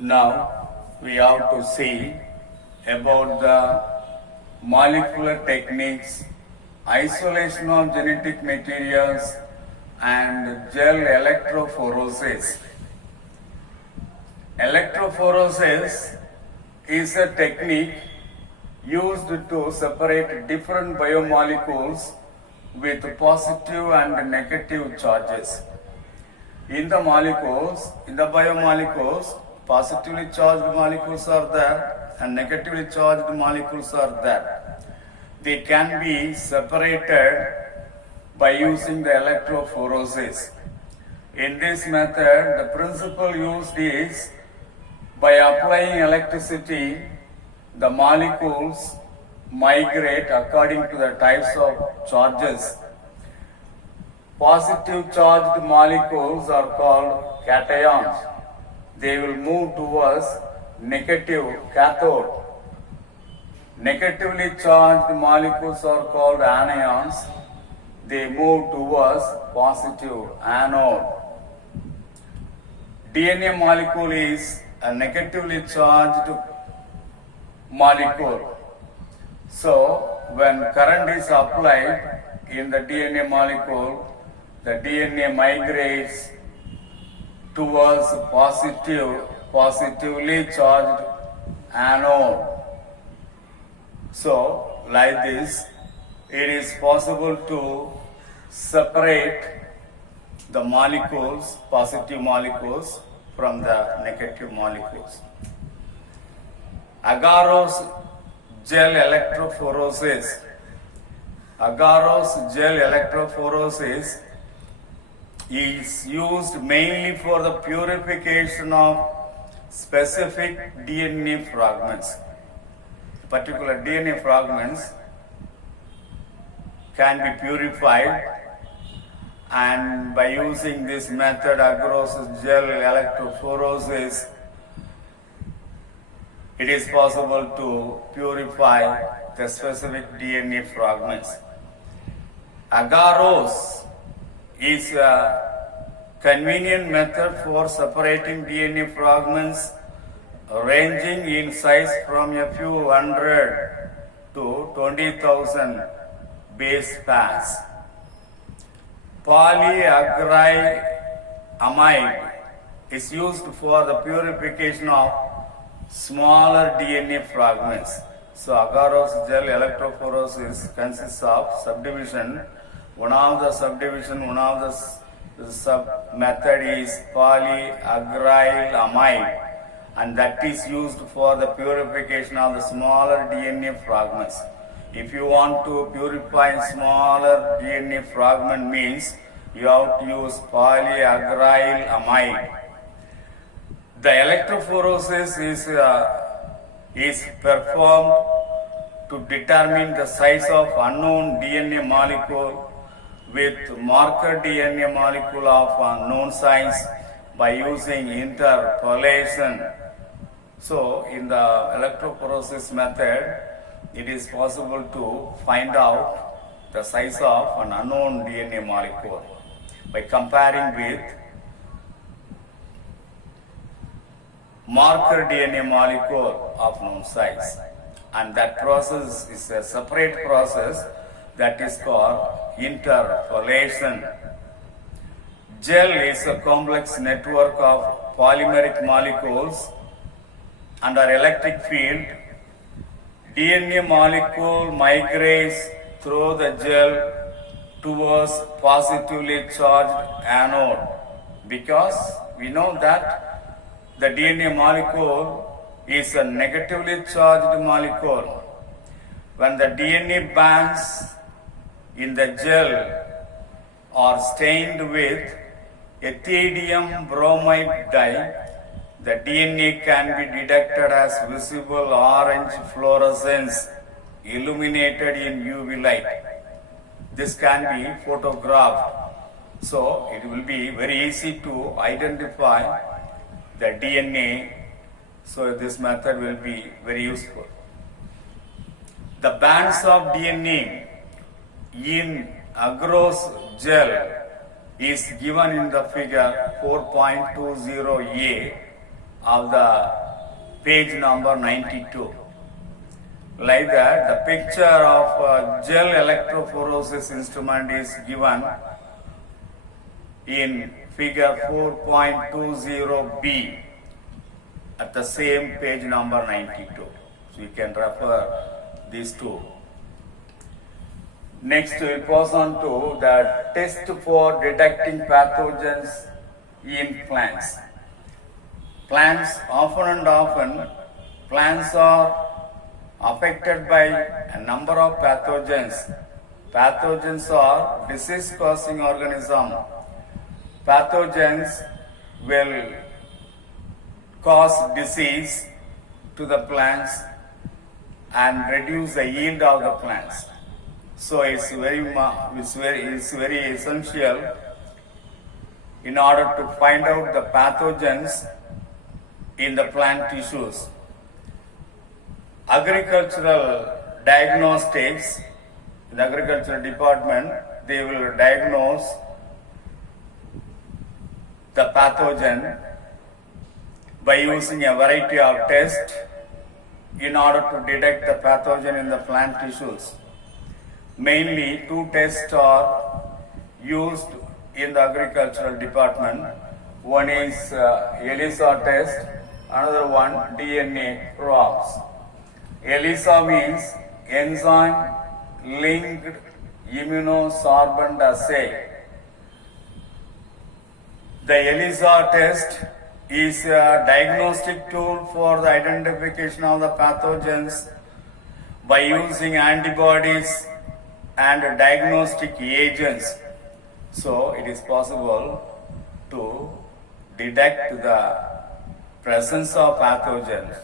Now we have to see about the molecular techniques, isolation of genetic materials and gel electrophoresis. Electrophoresis is a technique used to separate different biomolecules with positive and negative charges. In the biomolecules, positively charged molecules are there and negatively charged molecules are there. They can be separated by using the electrophoresis. In this method, the principle used is by applying electricity, the molecules migrate according to the types of charges. Positive charged molecules are called cations. They will move towards negative cathode. Negatively charged molecules are called anions. They move towards positive anode. DNA molecule is a negatively charged molecule. So, when current is applied in the DNA molecule, the DNA migrates towards positively charged anode. So, like this, it is possible to separate the molecules, positive molecules, from the negative molecules. Agarose gel electrophoresis. Agarose gel electrophoresis is used mainly for the purification of specific DNA fragments. Particular DNA fragments can be purified, and by using this method, agarose gel electrophoresis, it is possible to purify the specific DNA fragments. Agarose is a convenient method for separating DNA fragments ranging in size from a few hundred to 20,000 base pairs. Polyacrylamide is used for the purification of smaller DNA fragments. So, agarose gel electrophoresis consists of subdivision. One of the sub method is polyacrylamide, and that is used for the purification of the smaller DNA fragments. If you want to purify smaller DNA fragment, means you have to use polyacrylamide. The electrophoresis is performed to determine the size of unknown DNA molecule with marker DNA molecule of unknown size by using interpolation. So, in the electrophoresis method, it is possible to find out the size of an unknown DNA molecule by comparing with marker DNA molecule of known size, and that process is a separate process that is called interpolation. Gel is a complex network of polymeric molecules under electric field. DNA molecule migrates through the gel towards positively charged anode, because we know that the DNA molecule is a negatively charged molecule. When the DNA bands in the gel are stained with ethidium bromide dye, the DNA can be detected as visible orange fluorescence illuminated in UV light. This can be photographed, so it will be very easy to identify the DNA. So this method will be very useful. The bands of DNA in agarose gel is given in the figure 4.20a. of the page number 92. Like that, the picture of gel electrophoresis instrument is given in figure 4.20b at the same page number 92. So you can refer these two. Next, we pass on to the test for detecting pathogens in plants. Plants, often plants are affected by a number of pathogens. Pathogens are disease-causing organisms. Pathogens will cause disease to the plants and reduce the yield of the plants. So it's very essential in order to find out the pathogens in the plant tissues. Agricultural diagnostics, in the agricultural department, they will diagnose the pathogen by using a variety of tests in order to detect the pathogen in the plant tissues. Mainly two tests are used in the agricultural department. One is ELISA test, another one DNA probes. ELISA means enzyme linked immunosorbent assay. The ELISA test is a diagnostic tool for the identification of the pathogens by using antibodies and diagnostic agents. So it is possible to detect the presence of pathogens,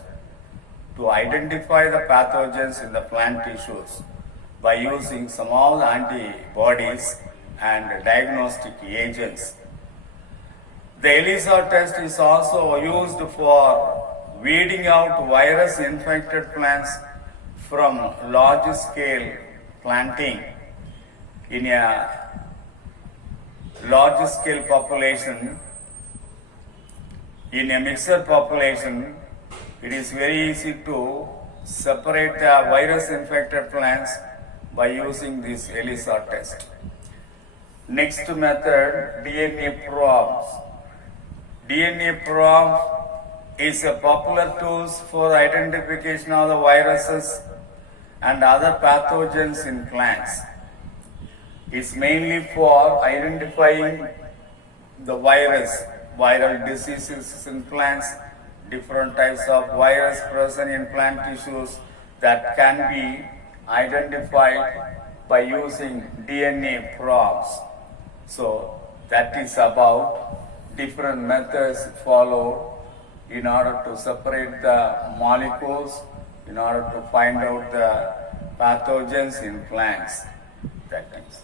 to identify the pathogens in the plant tissues by using some of the antibodies and diagnostic agents. The ELISA test is also used for weeding out virus-infected plants from large-scale planting. In a large-scale population, in a mixed population, it is very easy to separate the virus-infected plants by using this ELISA test. Next method, DNA probes. DNA probe is a popular tool for identification of the viruses and other pathogens in plants. It's mainly for identifying the viral diseases in plants, different types of virus present in plant tissues that can be identified by using DNA probes. So that is about different methods followed in order to separate the molecules, in order to find out the pathogens in plants. That means.